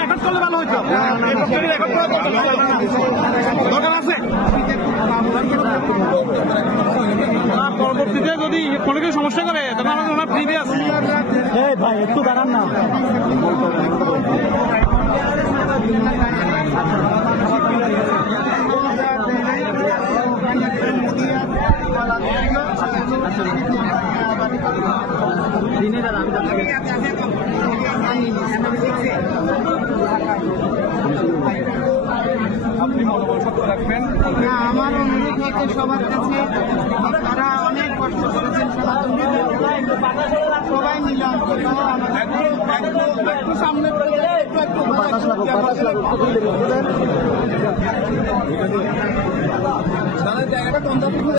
Record করলে ভালো হইতো, রেকর্ড করা দরকার আছে। পরবর্তীতে যদি কোনো কিছু সমস্যা করে তখন আমাদের ওনার ফ্রি আছে। ভাই একটু দাঁড়ান না। আপনি মনোবল শক্ত রাখবেন। আমার অনুরোধ হচ্ছে সবার কাছে, তারা অনেক কষ্ট করেছেন, সবাই মিলে একটু সামনে জায়গাটা